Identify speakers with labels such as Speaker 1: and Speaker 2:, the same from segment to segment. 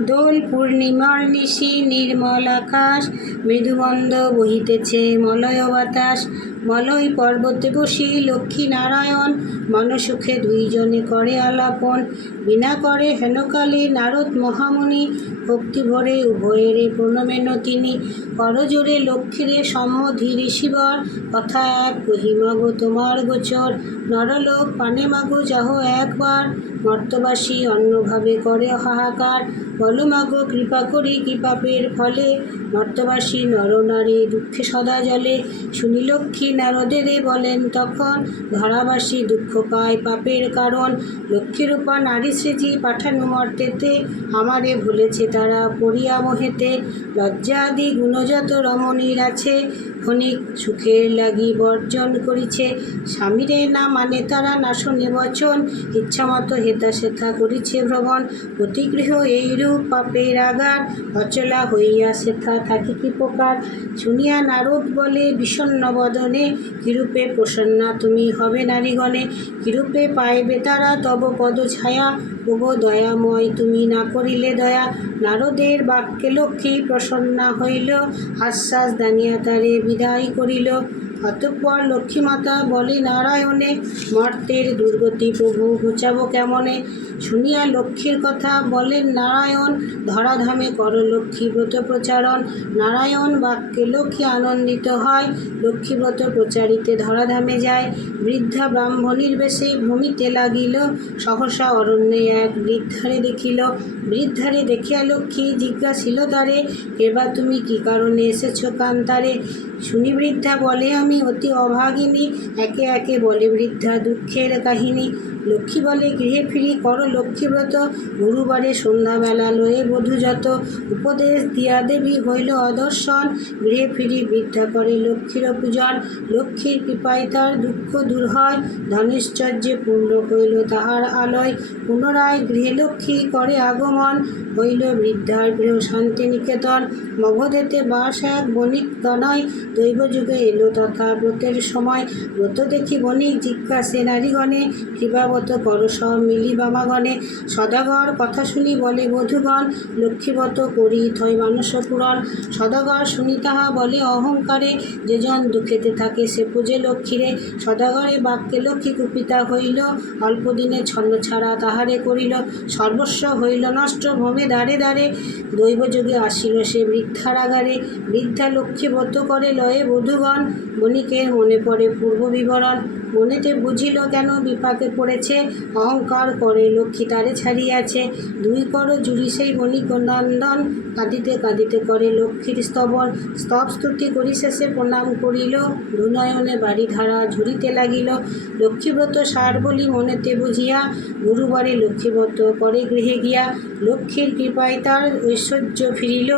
Speaker 1: দোল পূর্ণিমার নিশি নির্মল আকাশ মৃদুবন্ধ বহিতেছে মলয় বাতাস। মলয় পর্বতে বসি লক্ষ্মী নারায়ণ, মনসুখে দুইজনে করে আলাপন। বিনা করে হেনকালে নারদ মহামুনি ভক্তি ভরে উভয়েরে প্রণমেন তিনি। করজোরে লক্ষ্মীরে সমধি ঋষিবর কথা এক কহিমাগো তোমার গোচর। নরলোক, পানে মাগো, যাহ একবার। মর্তবাসী অন্যভাবে করে হাহাকার বলো মাগো, কৃপা করি কি পাপের ফলে। মর্তবাসী নরনারী দুঃখে সদা জলে শুনি লক্ষ্মী নারদেরে বলেন তখন, ধরাবাসী দুঃখ পায় পাপের কারণ। লক্ষ্মীরূপা নারী সৃজি পাঠানো মর্তেতে, আমারে ভুলেছে তারা পড়িয়া মোহেতে। লজ্জাদি গুণজাত রমণীর আছে, ক্ষণিক সুখের লাগি বর্জন করিছে। স্বামীরে না মানে তারা না শোনে বচন, ইচ্ছামতো হেতা সেথা করিছে ভ্রমণ। প্রতিগৃহ এইরূপ পাপের আগার, অচলা হইয়া সেথা থাকে কি প্রকার? শুনিয়া নারদ বলে, বিষণ্ণ বদনে, কিরূপে প্রসন্না তুমি হবে নারীগণে? কিরূপে পাইবে তারা তব পদ ছায়া? ওগো দয়াময়, তুমি না করিলে দয়া। নারদের বাক্যে লক্ষ্মী প্রসন্না হইল আশ্বাস দানিয়া তারে বিদায় করিল। অতঃপর লক্ষ্মীমাতা বলে, নারায়ণে, মর্তের দুর্গতি প্রভু, ঘুচাবো কেমনে? শুনিয়া লক্ষ্মীর কথা বলেন, নারায়ণ, ধরাধামে কর লক্ষ্মী ব্রত প্রচারণ। নারায়ণ বাক্যে লক্ষ্মী আনন্দিত হয়, লক্ষ্মী ব্রত প্রচারিতে ধরাধামে যায়। বৃদ্ধা ব্রাহ্মণীর বেশে ভূমিতে লাগিল, সহসা অরণ্যে এক বৃদ্ধারে দেখিল। বৃদ্ধারে দেখিয়া লক্ষ্মী জিজ্ঞাসিল, তারে, এবার তুমি কি কারণে এসেছ কান্তারে? শুনি বৃদ্ধা বলে, আমি অতি অভাগিনী, একে একে বলে বৃদ্ধা দুঃখের কাহিনী। লক্ষ্মী বলে, গৃহে ফিরি, কর লক্ষ্মীব্রত গুরুবারে সন্ধ্যাবেলা লয়ে বধূ যত। উপদেশ দিয়া দেবী হইল অদর্শন। গৃহে ফিরি, বৃদ্ধা করে লক্ষ্মীর পূজন লক্ষ্মীর কৃপায় তার দুঃখ দূর হয়। ধনেশ্চর্যে পূর্ণ হইল তাহার আলয়। পুনরায় গৃহে লক্ষ্মী করে আগমন। হইল বৃদ্ধার গৃহ শান্তিনিকেতন মগধেতে বাস এক বণিক তনয়। দৈবযুগে এলো তথা ব্রতের সময় ব্রত দেখি বণিক জিজ্ঞাসে নারীগণে, কৃপাবত কর সব মিলি বামাগণে। সদাগর কথা শুনি বলে বধূগণ লক্ষ্মীবত করি থয় মানস পুরাণ। সদাগর শুনি তাহা বলে অহংকারে, যেজন দুঃখেতে থাকে সে পুজে লক্ষ্মীরে। সদাগরে বাক্যে লক্ষ্মী কুপিতা হইল, অল্প দিনে ছন্ন ছাড়া তাহারে করিল। সর্বস্ব হইল নষ্ট ভ্রমে দাঁড়ে দাঁড়ে দৈবযোগে আসিল সে বৃদ্ধারাগারে। বৃদ্ধা লক্ষ্মী ব্রত করে লয়ে বধূগণ বণিকের মনে পড়ে পূর্ব বিবরণ মনেতে বুঝিল কেন বিপাকে পড়েছে, অহংকার করে লক্ষ্মী তারে ছাড়িয়াছে। দুই কর জুড়ি সেই বণিক নন্দন কাঁদিতে কাঁদিতে করে লক্ষ্মীর স্তবন। স্তব স্তুতি করি শেষে প্রণাম করিল দুনয়নে বাড়ি ধারা ঝরিতে লাগিল। লক্ষ্মীব্রত সার বলি মনেতে বুঝিয়া, গুরুবারে লক্ষ্মীব্রত করে গৃহে গিয়া। লক্ষ্মীর কৃপায় তার ঐশ্বর্য ফিরিল।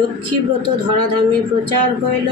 Speaker 1: লক্ষ্মীব্রত ধরাধামে প্রচার হইল